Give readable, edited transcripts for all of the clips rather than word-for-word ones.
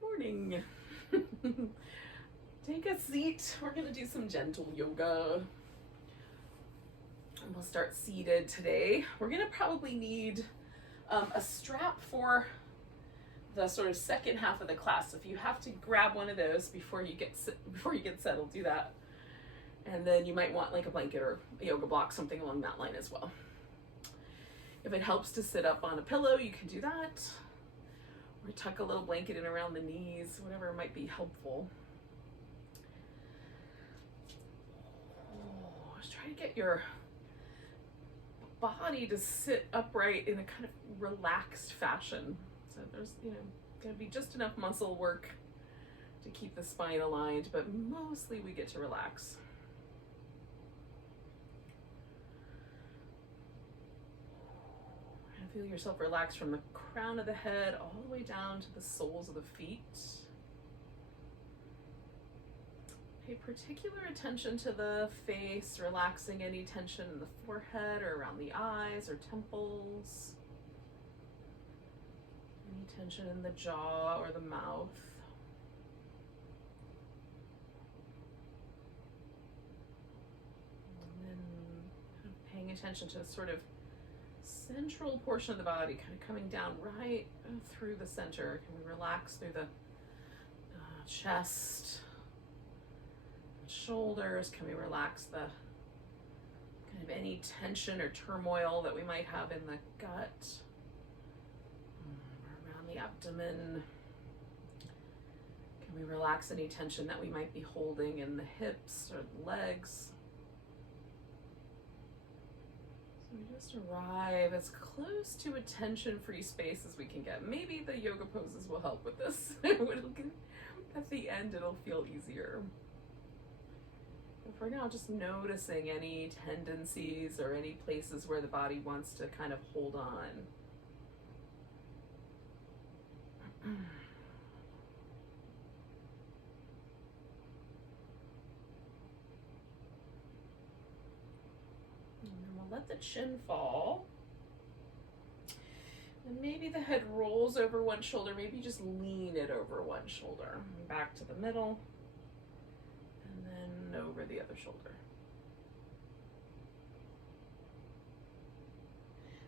Good morning. Take a seat. We're going to do some gentle yoga. And we'll start seated today. We're going to probably need a strap for the sort of second half of the class. If you have to grab one of those before you get settled, do that. And then you might want like a blanket or a yoga block, something along that line as well. If it helps to sit up on a pillow, you can do that. Or tuck a little blanket in around the knees, whatever might be helpful. Just try to get your body to sit upright in a kind of relaxed fashion. So there's, gonna be just enough muscle work to keep the spine aligned, but mostly we get to relax. And feel yourself relax from the crown of the head all the way down to the soles of the feet. Pay particular attention to the face, relaxing any tension in the forehead or around the eyes or temples. Any tension in the jaw or the mouth. And then kind of paying attention to the sort of central portion of the body, kind of coming down right through the center. Can we relax through the chest, shoulders? Can we relax the kind of any tension or turmoil that we might have in the gut, or around the abdomen? Can we relax any tension that we might be holding in the hips or the legs? So we just arrive as close to a tension-free space as we can get. Maybe the yoga poses will help with this. At the end, it'll feel easier. For now, just noticing any tendencies or any places where the body wants to kind of hold on. And then we'll let the chin fall. And maybe the head rolls over one shoulder. Maybe just lean it over one shoulder. Back to the middle. Over the other shoulder.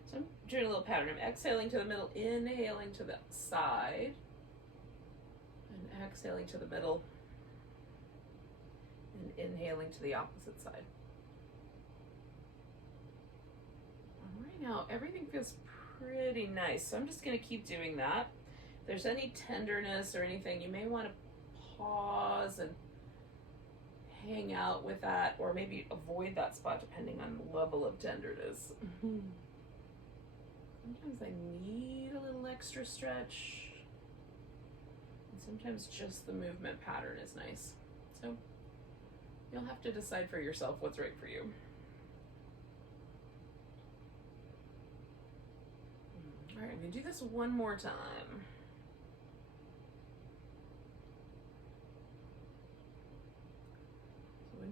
So I'm doing a little pattern. I'm exhaling to the middle, inhaling to the side, and exhaling to the middle, and inhaling to the opposite side. And right now, everything feels pretty nice, so I'm just going to keep doing that. If there's any tenderness or anything, you may want to pause and hang out with that, or maybe avoid that spot depending on the level of tenderness. Sometimes I need a little extra stretch, and sometimes just the movement pattern is nice. So you'll have to decide for yourself what's right for you. All right, I'm gonna do this one more time.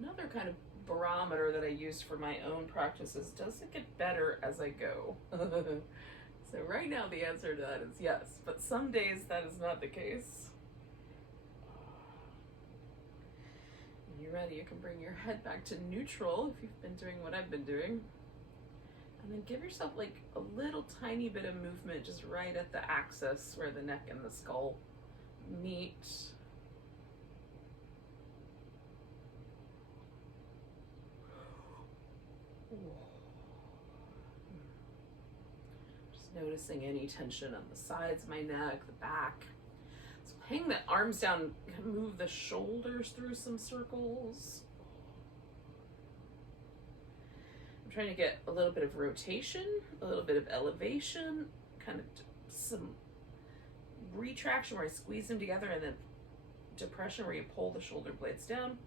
Another kind of barometer that I use for my own practice is, does it get better as I go? So right now the answer to that is yes, but some days that is not the case. When you're ready, you can bring your head back to neutral if you've been doing what I've been doing. And then give yourself like a little tiny bit of movement just right at the axis where the neck and the skull meet. Just noticing any tension on the sides of my neck, the back. So hang the arms down, move the shoulders through some circles. I'm trying to get a little bit of rotation, a little bit of elevation, kind of some retraction where I squeeze them together, and then depression where you pull the shoulder blades down.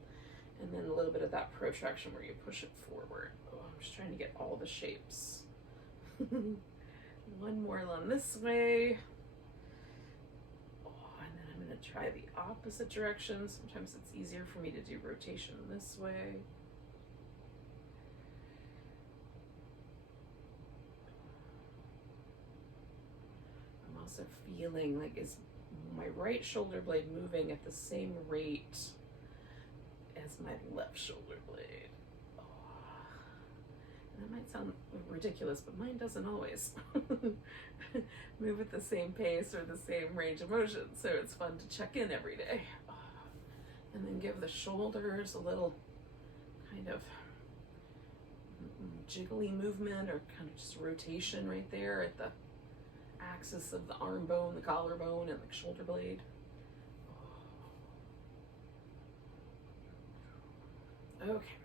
And then a little bit of that protraction where you push it forward. Oh, I'm just trying to get all the shapes. One more along this way. Oh, and then I'm going to try the opposite direction. Sometimes it's easier for me to do rotation this way. I'm also feeling like, is my right shoulder blade moving at the same rate as my left shoulder blade. Oh. And that might sound ridiculous, but mine doesn't always move at the same pace or the same range of motion. So it's fun to check in every day. Oh. And then give the shoulders a little kind of jiggly movement or kind of just rotation right there at the axis of the arm bone, the collarbone, and the shoulder blade. Okay,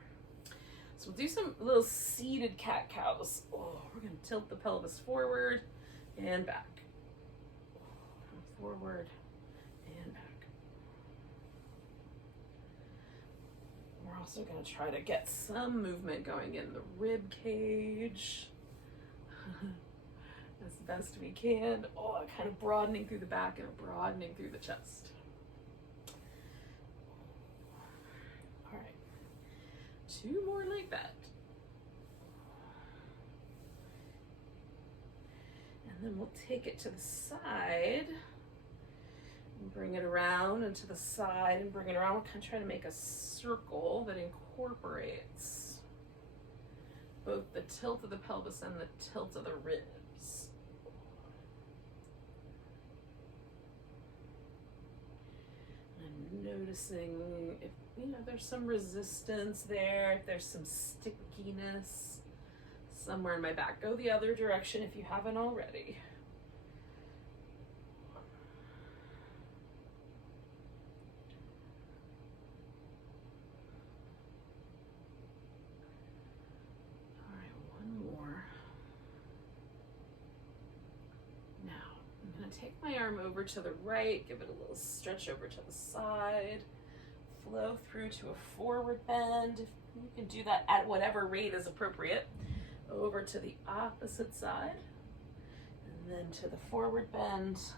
so we'll do some little seated cat-cows. Oh, we're going to tilt the pelvis forward and back. Forward and back. We're also going to try to get some movement going in the rib cage as best we can. Oh, kind of broadening through the back and broadening through the chest. All right, 2 more like that. And then we'll take it to the side and bring it around and to the side and bring it around. We're kind of trying to make a circle that incorporates both the tilt of the pelvis and the tilt of the ribs. And noticing if there's some resistance there, if there's some stickiness somewhere in my back. Go the other direction if you haven't already. All right, one more. Now, I'm going to take my arm over to the right, give it a little stretch over to the side, flow through to a forward bend. You can do that at whatever rate is appropriate. Over to the opposite side, and then to the forward bend, to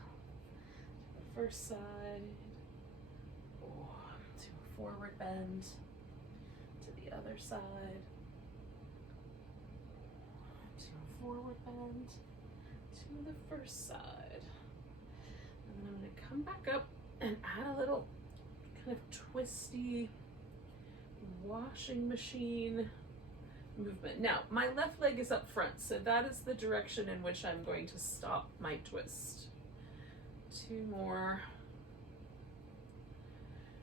the first side, to a forward bend, to the other side, to a forward bend, to the first side. And then I'm going to come back up and add a little kind of twisty washing machine movement. Now, my left leg is up front, so that is the direction in which I'm going to stop my twist. 2 more.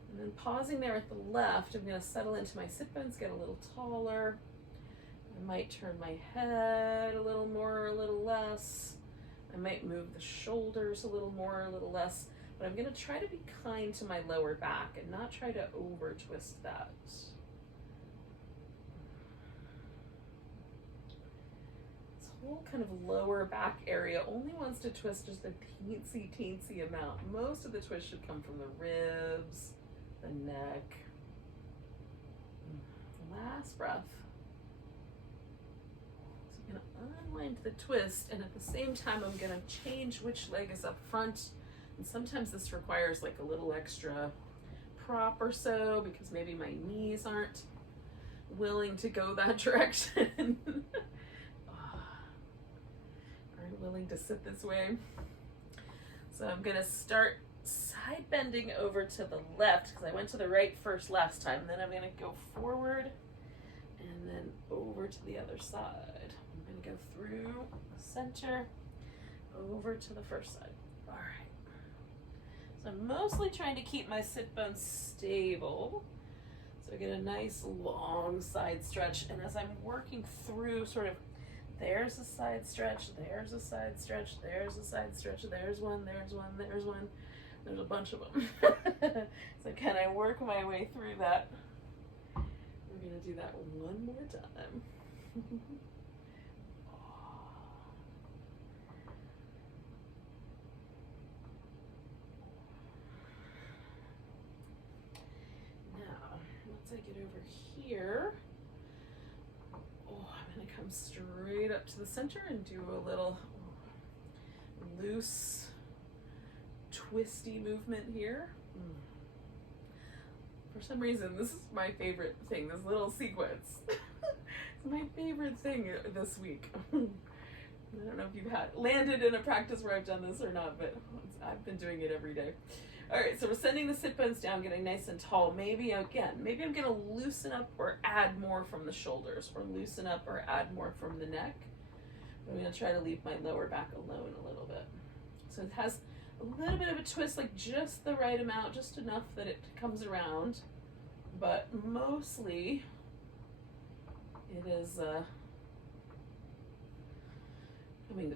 And then pausing there at the left, I'm going to settle into my sit bones, get a little taller. I might turn my head a little more or a little less. I might move the shoulders a little more or a little less. But I'm going to try to be kind to my lower back and not try to over twist that. Whole kind of lower back area only wants to twist just a teensy amount. Most of the twist should come from the ribs, the neck. Last breath. So I'm going to unwind the twist, and at the same time I'm going to change which leg is up front. And sometimes this requires like a little extra prop or so because maybe my knees aren't willing to go that direction. Willing to sit this way. So I'm going to start side bending over to the left because I went to the right first last time. And then I'm going to go forward and then over to the other side. I'm going to go through the center, over to the first side. All right. So I'm mostly trying to keep my sit bones stable. So I get a nice long side stretch. And as I'm working through sort of there's a side stretch, there's a side stretch, there's a side stretch, there's one, there's one, there's one. There's a bunch of them. So can I work my way through that? We're going to do that one more time. Now, once I get over here, come straight up to the center and do a little loose, twisty movement here. For some reason, this is my favorite thing, this little sequence. It's my favorite thing this week. I don't know if you've landed in a practice where I've done this or not, but I've been doing it every day. All right, so we're sending the sit bones down, getting nice and tall. Maybe I'm gonna loosen up or add more from the shoulders, or loosen up or add more from the neck. I'm gonna try to leave my lower back alone a little bit. So it has a little bit of a twist, like just the right amount, just enough that it comes around, but mostly it is,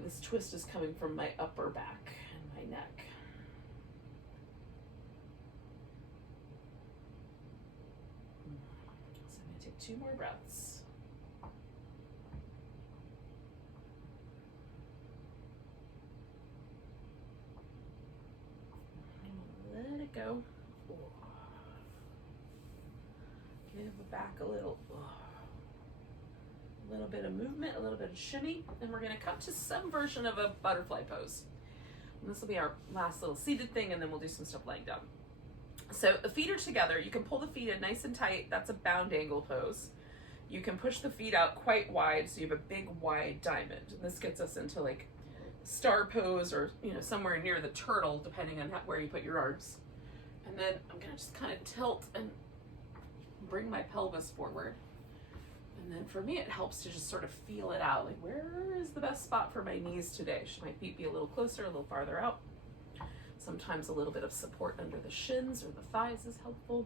this twist is coming from my upper back and my neck. So I'm gonna take 2 more breaths. Let it go. Give the back a little bit of movement, a little bit of shimmy, and we're going to come to some version of a butterfly pose. And this will be our last little seated thing, and then we'll do some stuff laying down. So the feet are together. You can pull the feet in nice and tight. That's a bound angle pose. You can push the feet out quite wide, so you have a big wide diamond. And this gets us into like star pose, or somewhere near the turtle, depending on where you put your arms. And then I'm going to just kind of tilt and bring my pelvis forward. And then for me, it helps to just sort of feel it out. Like, where is the best spot for my knees today? Should my feet be a little closer, a little farther out? Sometimes a little bit of support under the shins or the thighs is helpful.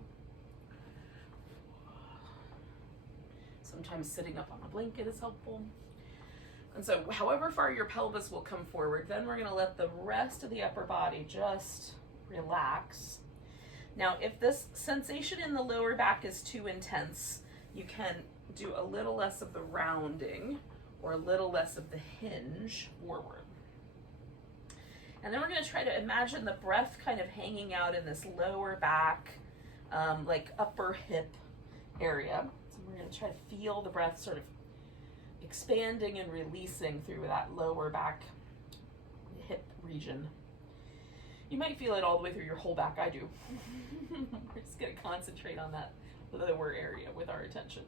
Sometimes sitting up on a blanket is helpful. And so however far your pelvis will come forward, then we're gonna let the rest of the upper body just relax. Now, if this sensation in the lower back is too intense, you can do a little less of the rounding or a little less of the hinge forward. And then we're going to try to imagine the breath kind of hanging out in this lower back, like upper hip area. So we're going to try to feel the breath sort of expanding and releasing through that lower back hip region. You might feel it all the way through your whole back. I do. We're just going to concentrate on that lower area with our attention.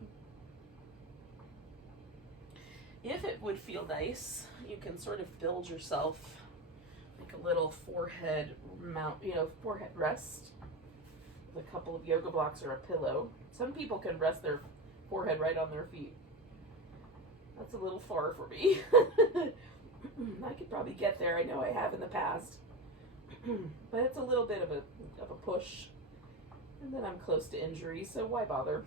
If it would feel nice, you can sort of build yourself like a little forehead mount, forehead rest with a couple of yoga blocks or a pillow. Some people can rest their forehead right on their feet. That's a little far for me. I could probably get there. I know I have in the past. But it's a little bit of a push. And then I'm close to injury, so why bother?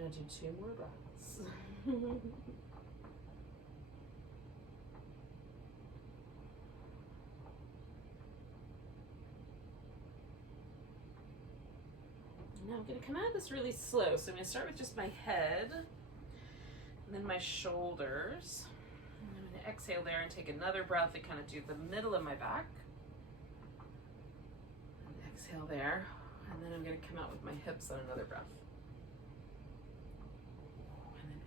I'm going to do 2 more breaths. Now I'm going to come out of this really slow. So I'm going to start with just my head, and then my shoulders. And I'm going to exhale there and take another breath and kind of do the middle of my back. And exhale there. And then I'm going to come out with my hips on another breath.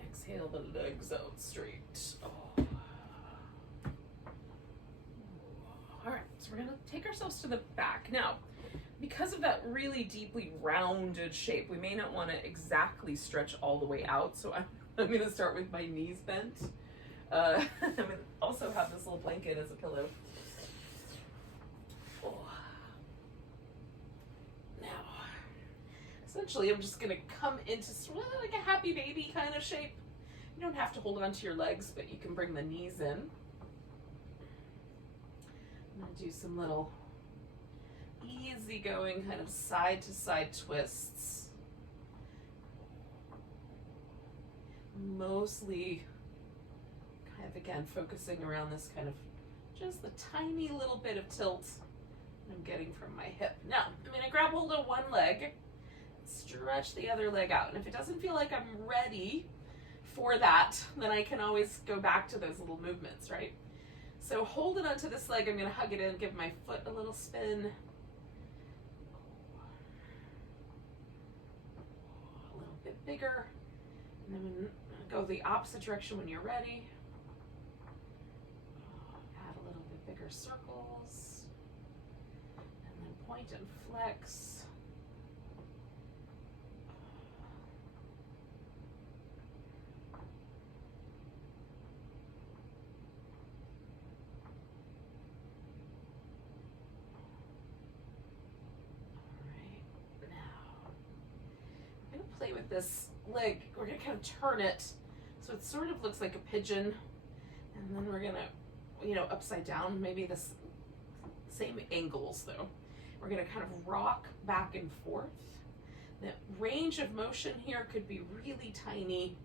Exhale the legs out straight. Oh. All right, so we're gonna take ourselves to the back. Now, because of that really deeply rounded shape, we may not wanna exactly stretch all the way out, so I'm gonna start with my knees bent. I'm gonna also have this little blanket as a pillow. Oh. Now, essentially I'm just gonna come into sort of like a happy baby kind of shape. You don't have to hold on to your legs, but you can bring the knees in. I'm going to do some little easygoing kind of side to side twists. Mostly kind of, again, focusing around this kind of just the tiny little bit of tilt I'm getting from my hip. Now, I'm going to grab hold of one leg, stretch the other leg out. And if it doesn't feel like I'm ready for that, then I can always go back to those little movements, right? So holding onto this leg, I'm going to hug it in, give my foot a little spin. A little bit bigger. And then I'm going to go the opposite direction when you're ready. Add a little bit bigger circles. And then point and flex. Play with this leg. We're going to kind of turn it so it sort of looks like a pigeon, and then we're going to, you know, upside down, maybe this same angles though. We're going to kind of rock back and forth. The range of motion here could be really tiny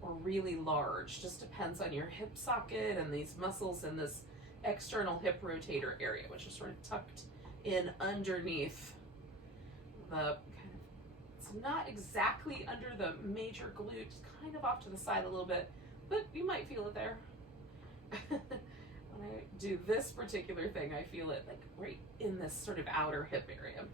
or really large, just depends on your hip socket and these muscles in this external hip rotator area, which is sort of tucked in underneath the It's not exactly under the major glute, just kind of off to the side a little bit, but you might feel it there. When I do this particular thing, I feel it like right in this sort of outer hip area.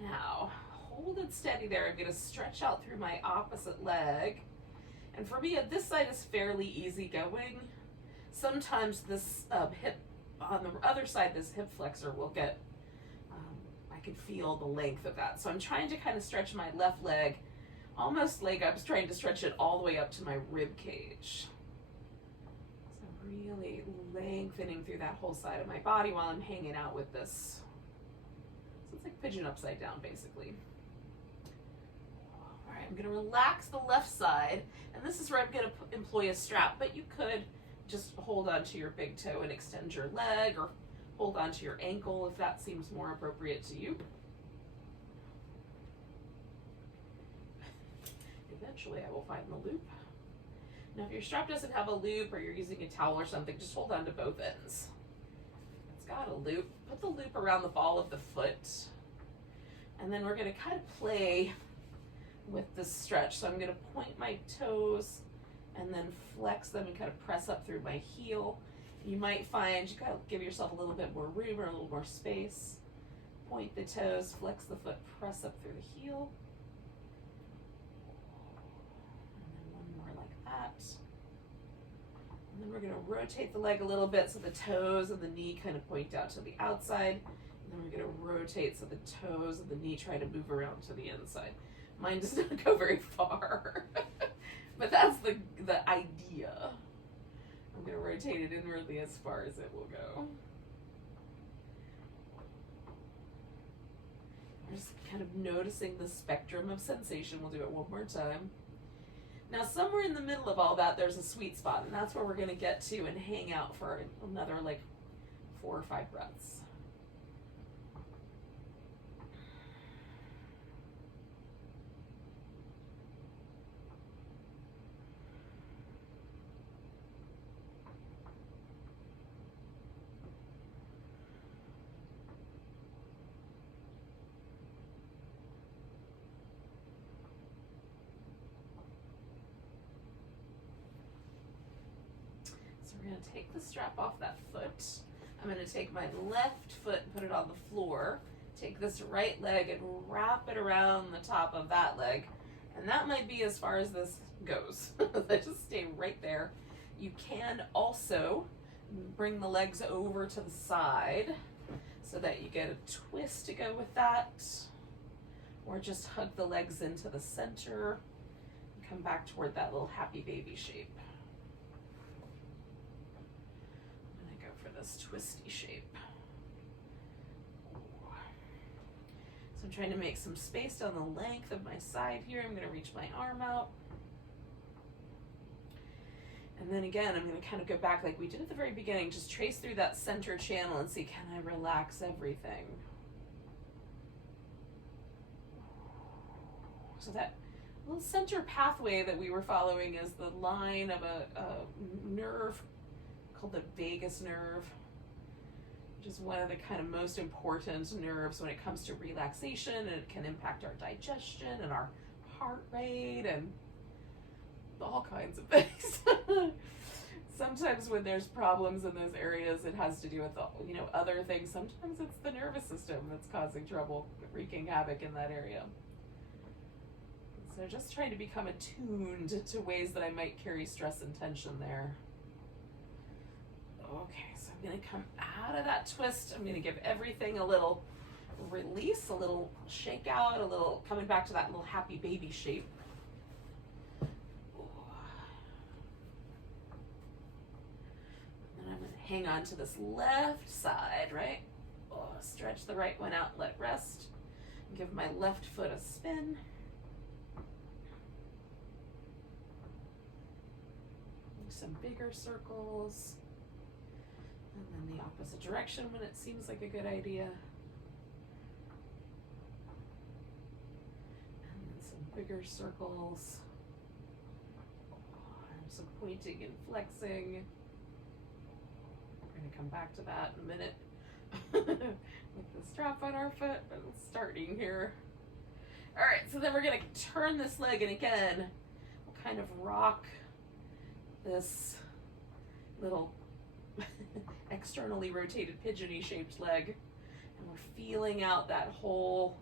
Now, hold it steady there. I'm going to stretch out through my opposite leg. And for me, this side is fairly easy going. Sometimes this hip, on the other side, this hip flexor will get, I can feel the length of that. So I'm trying to kind of stretch my left leg, almost like I was trying to stretch it all the way up to my rib cage. So really lengthening through that whole side of my body while I'm hanging out with this. So it's like pigeon upside down, basically. All right, I'm gonna relax the left side, and this is where I'm gonna employ a strap, but you could just hold onto your big toe and extend your leg, or hold onto your ankle if that seems more appropriate to you. Eventually I will find the loop. Now if your strap doesn't have a loop or you're using a towel or something, just hold on to both ends. It's got a loop. Put the loop around the ball of the foot. And then we're going to kind of play with this stretch. So I'm going to point my toes and then flex them and kind of press up through my heel. You might find you gotta give yourself a little bit more room or a little more space. Point the toes, flex the foot, press up through the heel. And then one more like that. And then we're gonna rotate the leg a little bit so the toes and the knee kind of point out to the outside. And then we're gonna rotate so the toes and the knee try to move around to the inside. Mine does not go very far, but that's the idea. I'm going to rotate it inwardly as far as it will go. I'm just kind of noticing the spectrum of sensation. We'll do it one more time. Now, somewhere in the middle of all that, there's a sweet spot, and that's where we're going to get to and hang out for another like 4 or 5 breaths. We're going to take the strap off that foot. I'm going to take my left foot and put it on the floor. Take this right leg and wrap it around the top of that leg. And that might be as far as this goes. Let's just stay right there. You can also bring the legs over to the side so that you get a twist to go with that. Or just hug the legs into the center and come back toward that little happy baby shape. This twisty shape. So I'm trying to make some space down the length of my side here. I'm going to reach my arm out. And then again, I'm going to kind of go back like we did at the very beginning. Just trace through that center channel and see, can I relax everything? So that little center pathway that we were following is the line of a nerve called the vagus nerve, which is one of the kind of most important nerves when it comes to relaxation, and it can impact our digestion and our heart rate and all kinds of things. Sometimes when there's problems in those areas, it has to do with, other things. Sometimes it's the nervous system that's causing trouble, wreaking havoc in that area. So just trying to become attuned to ways that I might carry stress and tension there. Okay, so I'm going to come out of that twist. I'm going to give everything a little release, a little shake out, a little coming back to that little happy baby shape. And then I'm going to hang on to this left side, right? Stretch the right one out, let it rest. Give my left foot a spin. Some bigger circles. And then the opposite direction when it seems like a good idea. And then some bigger circles. And some pointing and flexing. We're going to come back to that in a minute with the strap on our foot, but it's starting here. All right, so then we're going to turn this leg, and again, we'll kind of rock this little externally rotated pigeony shaped leg, and we're feeling out that whole,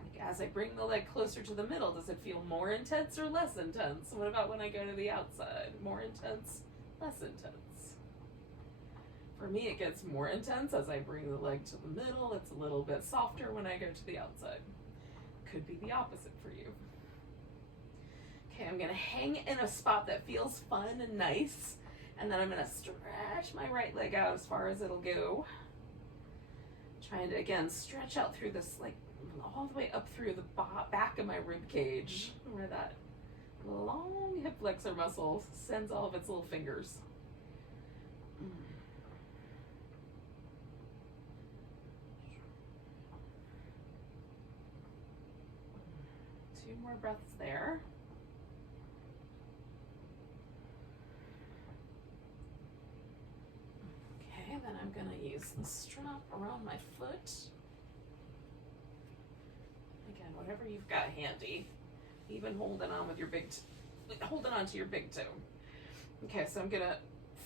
like as I bring the leg closer to the middle, does it feel more intense or less intense? What about when I go to the outside? More intense, less intense? For me, it gets more intense as I bring the leg to the middle. It's a little bit softer when I go to the outside. Could be the opposite for you. Okay, I'm gonna hang in a spot that feels fun and nice, and then I'm gonna stretch my right leg out as far as it'll go. Trying to, again, stretch out through this, like, all the way up through the back of my rib cage, where that long hip flexor muscle sends all of its little fingers. Two more breaths there. Okay, then I'm going to use the strap around my foot. Again, whatever you've got handy. Even holding on with your holding on to your big toe. Okay, so I'm going to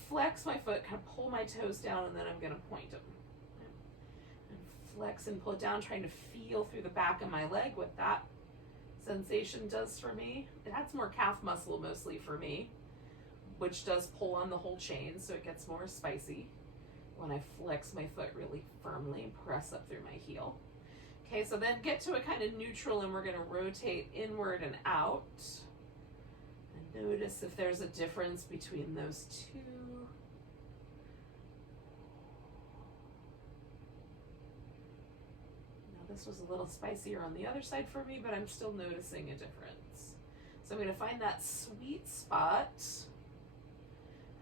flex my foot, kind of pull my toes down, and then I'm going to point them. And flex and pull it down, trying to feel through the back of my leg what that sensation does for me. It adds more calf muscle mostly for me, which does pull on the whole chain, so it gets more spicy when I flex my foot really firmly and press up through my heel. Okay, so then get to a kind of neutral, and we're going to rotate inward and out. And notice if there's a difference between those two. This was a little spicier on the other side for me, but I'm still noticing a difference. So I'm going to find that sweet spot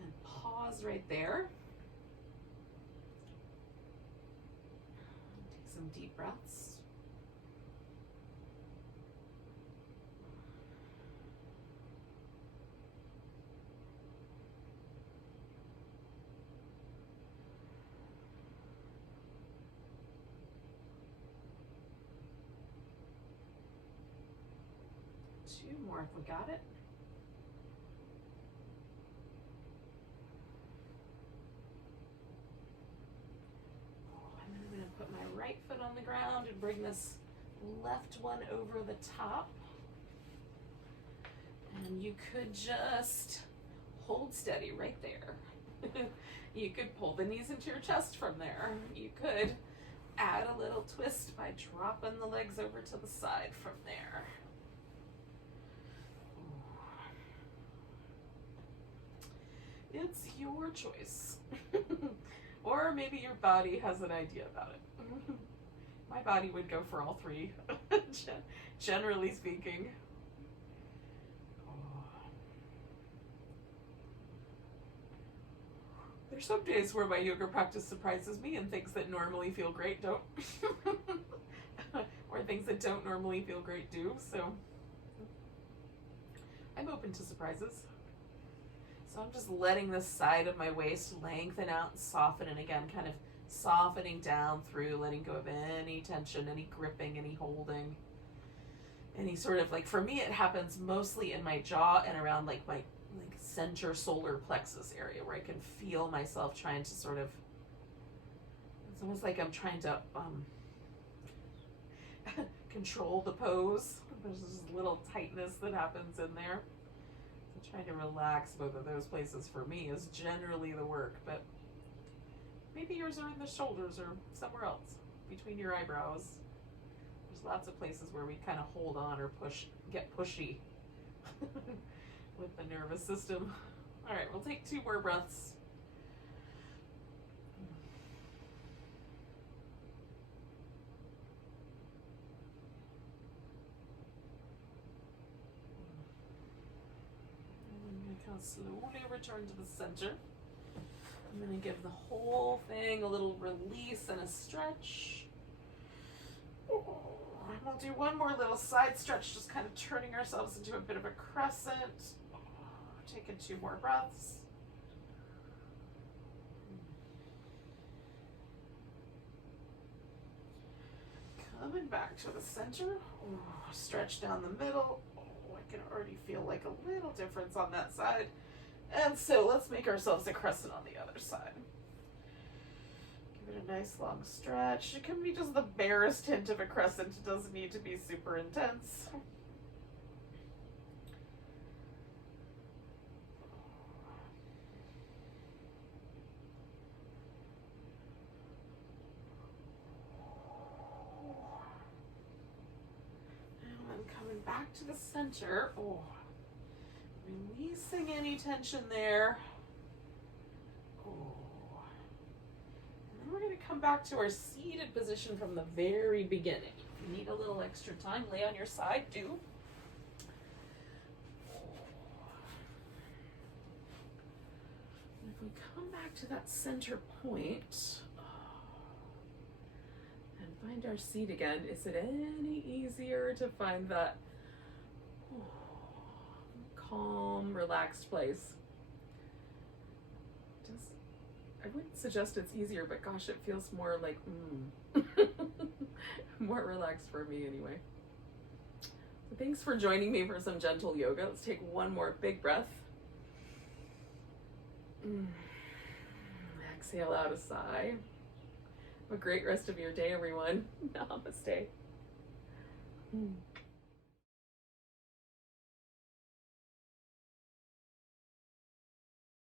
and pause right there. Take some deep breaths. Two more if we got it. And then I'm going to put my right foot on the ground and bring this left one over the top. And you could just hold steady right there. You could pull the knees into your chest from there. You could add a little twist by dropping the legs over to the side from there. It's your choice. Or maybe your body has an idea about it. My body would go for all three, generally speaking. There's some days where my yoga practice surprises me and things that normally feel great don't. Or things that don't normally feel great do, so I'm open to surprises. So I'm just letting the side of my waist lengthen out and soften, and again, kind of softening down through, letting go of any tension, any gripping, any holding, any sort of, like, for me it happens mostly in my jaw and around like my center solar plexus area, where I can feel myself trying to sort of, it's almost like I'm trying to control the pose. There's this little tightness that happens in there. So trying to relax both of those places for me is generally the work, but maybe yours are in the shoulders or somewhere else between your eyebrows. There's lots of places where we kind of hold on or get pushy with the nervous system. All right, we'll take 2 more breaths. Slowly return to the center. I'm going to give the whole thing a little release and a stretch. And we'll do one more little side stretch, just kind of turning ourselves into a bit of a crescent. Taking 2 more breaths. Coming back to the center. Stretch down the middle. I can already feel like a little difference on that side. And so let's make ourselves a crescent on the other side. Give it a nice long stretch. It can be just the barest hint of a crescent. It doesn't need to be super intense. Back to the center. Releasing any tension there. And then we're going to come back to our seated position from the very beginning. If you need a little extra time, lay on your side, do. And if we come back to that center point, find our seat again. Is it any easier to find that calm, relaxed place? I wouldn't suggest it's easier, but gosh, it feels more like more relaxed for me anyway. So thanks for joining me for some gentle yoga. Let's take one more big breath. Exhale out a sigh. Have a great rest of your day, everyone. Namaste.